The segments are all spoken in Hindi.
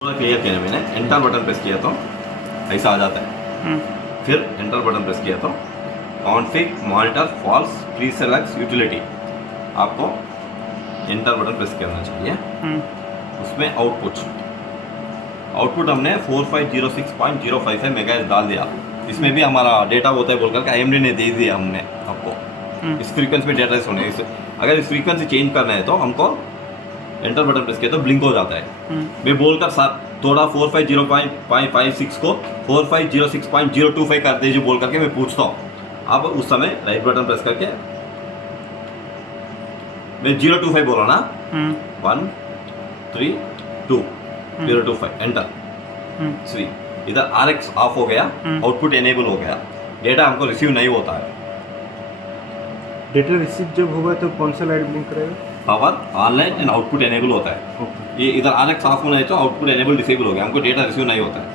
पूरा क्लियर किया मैंने। एंटर बटन प्रेस किया तो ऐसा आ जाता है। फिर एंटर बटन प्रेस किया तो config monitor false preselect utility आपको एंटर बटन प्रेस करना चाहिए। उसमें आउटपुट हमने 4506.055 मेगाहर्ट्ज डाल दिया। इसमें भी हमारा डेटा होता है बोलकर AMD ने दे दिया हमने आपको इस फ्रीक्वेंसी में डेटा होने। अगर इस फ्रीक्वेंसी चेंज करना है तो हमको एंटर बटन प्रेस किया तो ब्लिंक हो जाता है। मैं बोलकर साथ थोड़ा 4505.56 को 4506.025 कर दीजिए बोल करके मैं पूछता हूँ। अब उस समय राइट बटन प्रेस करके मैं 025 बोला ना, 1 3 2 025 एंटर। सी इधर RX ऑफ हो गया, आउटपुट एनेबल हो गया, डेटा हमको रिसीव नहीं होता है। डेटा रिसीव जब होगा तो कौन सा लाइट ब्लिंक करेगा? Power online and output enable होता है। ये इधर RX ऑफ होना है तो आउटपुट एनेबल डिसेबल हो गया, हमको डेटा रिसीव नहीं होता है।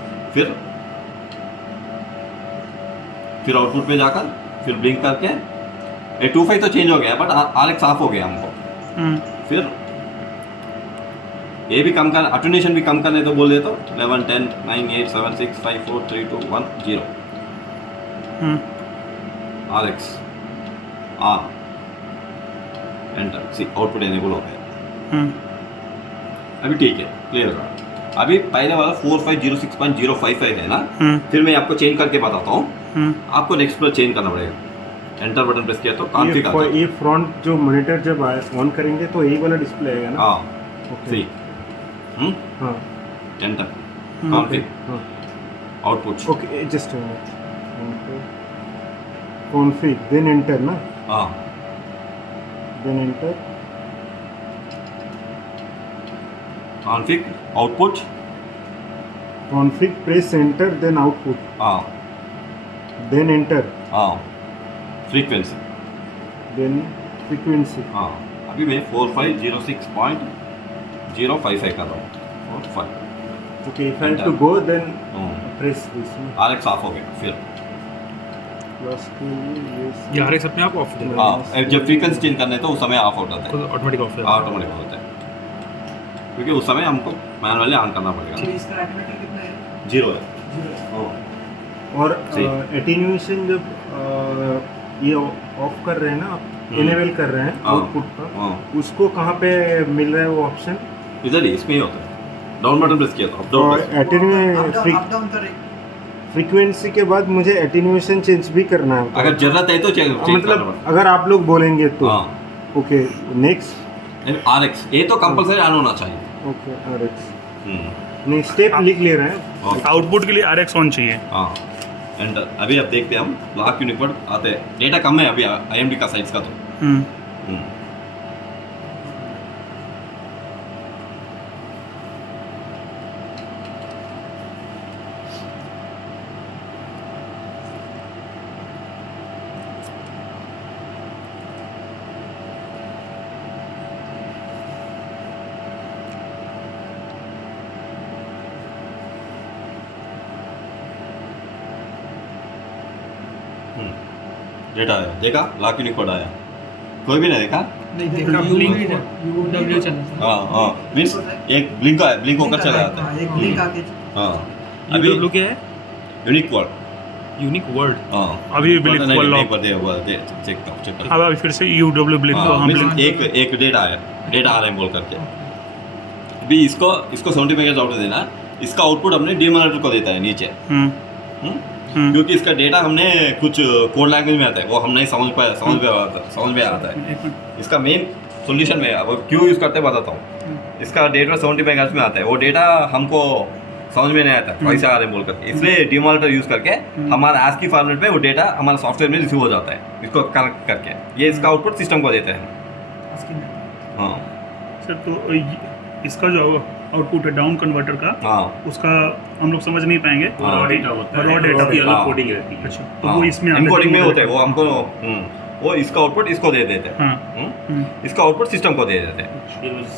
फिर आउटपुट पे जाकर फिर ब्लिंक करके ये 25 तो चेंज हो गया बट RX ऑफ हो गया हमको। फिर ये भी कम कर, अटेन्यूएशन भी कम करने तो बोल दे तो 11 10 9 8 7 6 5 4 3 2 1 0 RX on enter. C output enable हो गया। अभी ठीक है, क्लियर हो रहा। अभी पहले वाला 4506.055 है ना, फिर मैं आपको चेंज करके बताता हूँ। आपको नेक्स्ट पर चेंज करना पड़ेगा। एंटर बटन प्रेस किया तो कॉन्फिग आता है। ये फ्रंट जो मॉनिटर जब ऑन करेंगे तो यही वाला डिस्प्ले आएगा ना? हाँ सी हाँ enter config output. Okay just config then enter ना? हाँ then enter config output. Config press enter then output. हाँ देन एंटर। हाँ फ्रीक्वेंसी। Then frequency. हाँ अभी मैं 4506.055 कर रहा हूँ। 45 okay if I have to go then press this. RX off हो गया। फिर प्लस के लिए ये RX अपने आप ऑफ हो जाएगा। हाँ जब फ्रीक्वेंसी चेंज करने तो उस समय ऑफ हो जाता है, खुद ऑटोमेटिक ऑफ हो जाएगा। ऑटोमेटिक होता है, क्योंकि उस समय हमको मैनुअली ऑन करना पड़ेगा। इसका एटोमेटिक कितना है? 0 है। और जी। एटेन्यूएशन जब ये ऑफ कर रहे हैं ना आप, इनेबल कर रहे हैं हाँ। आउटपुट का, हाँ उसको कहाँ पे मिल रहा है वो ऑप्शन? इधर ही इसमें ही होता है। डाउन बटन प्रेस किया तो अप डाउन और प्रेस। अप डाउन कर फ्रीक्वेंसी के बाद मुझे एटेन्यूएशन चेंज भी करना है अगर जरूरत है तो चेंज मतलब अगर आप लोग बोलेंगे तो। हाँ ओके नेक्स्ट। RX ये तो कंपलसरी ऑन होना चाहिए। ओके RX नहीं स्टेप लिख ले रहे हैं। ओके आउटपुट के लिए RX ऑन चाहिए। हाँ एंटर। अभी आप देखते हैं हम ब्लॉक यूनिकोड आते हैं। डेटा कम है अभी AMD का साइज का तो। डेटा आया, देखा लॉक यूनिकोड आया। कोई भी नहीं देखा? नहीं देखा, blink W हाँ हाँ मीन्स एक ब्लिंक है, ब्लिंक होकर चला जाता है। एक ब्लिंक आके हाँ अभी अभी क्या है? Unique word. Unique word. हाँ अभी ब्लिंक नहीं, वाला नहीं, चेक करो। अब अभी फिर से UW ब्लिंक को हम मीन्स एक डेटा आया, डेटा आ रहे हैं बोल करके। अभी इसको 70 मेगाहर्ट्ज आउटपुट देना, इसका आउटपुट हमने डीमॉनिटर को देता है नीचे। क्योंकि इसका डेटा हमने कुछ कोड लैंग्वेज में आता है, वो हम नहीं समझ में आता है। इसका मेन सॉल्यूशन में अब क्यों यूज़ करते बताता हूँ। इसका डेटा 70 मेगाहर्ट्ज में आता है, वो डेटा हमको समझ में नहीं आता कैसे आ रहे हैं बोल करके, इसलिए डीमॉनिटर यूज़ करके हमारा ASCII फॉर्मेट में वो डेटा हमारा सॉफ्टवेयर में रिसीव हो जाता है, इसको कनेक्ट करके। ये इसका आउटपुट सिस्टम को देते हैं। हाँ सर तो इसका जो आउटपुट है डाउन कन्वर्टर का, हाँ उसका हम लोग समझ नहीं पाएंगे। हाँ। रॉ डेटा होता है, रॉ डेटा की अलग कोडिंग रहती है। अच्छा तो हाँ, वो इसमें इनकोडिंग में होते हैं वो हमको। वो इसका आउटपुट इसको दे देते हैं। इसका आउटपुट सिस्टम को दे देते हैं।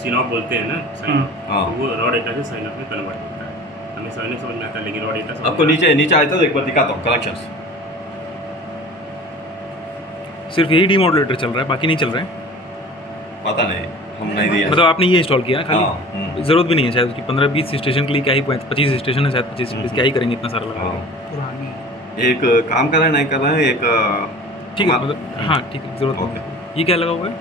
सिनॉप बोलते हैं ना, साइन हाँ वो रॉ डेटा से साइन अप में कन्वर्ट होता है। हमें साइन समझ में आता है, लेकिन रॉ डेटा आपको नीचे आया तो एक बार दिखाता हूँ कनेक्शंस। सिर्फ यही डीमॉडुलेटर चल रहा है, बाकी नहीं चल रहा है। पता नहीं हम नहीं दिया मतलब आपने ये इंस्टॉल किया ना हाँ, खाली, जरूरत भी नहीं है शायद उसकी। 15-20 स्टेशन के लिए क्या ही 25 स्टेशन है शायद, 25 क्या ही करेंगे इतना सारा लगा हाँ के। पुरानी एक काम कर रहा है नहीं कर रहा है एक ठीक है हमारा- मतलब हाँ ठीक है, जरूरत ओके। नहीं। ये क्या लगा हुआ है?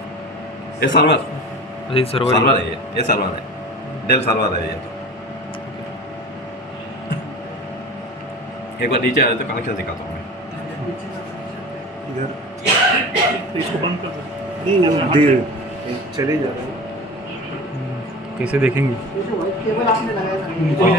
ये सर्वर अच्छा ये सर्वर सर्वर है ये सर्वर है, डेल सर्वर है ये तो। एक बार नीचे आए तो कनेक्शन दिखाता हूँ मैं। इधर तो इसको बंद कर दो। नहीं दे चले जा रहे हैं। कैसे देखेंगे? ये जो व्हाइट केबल आपने लगाया था नीचे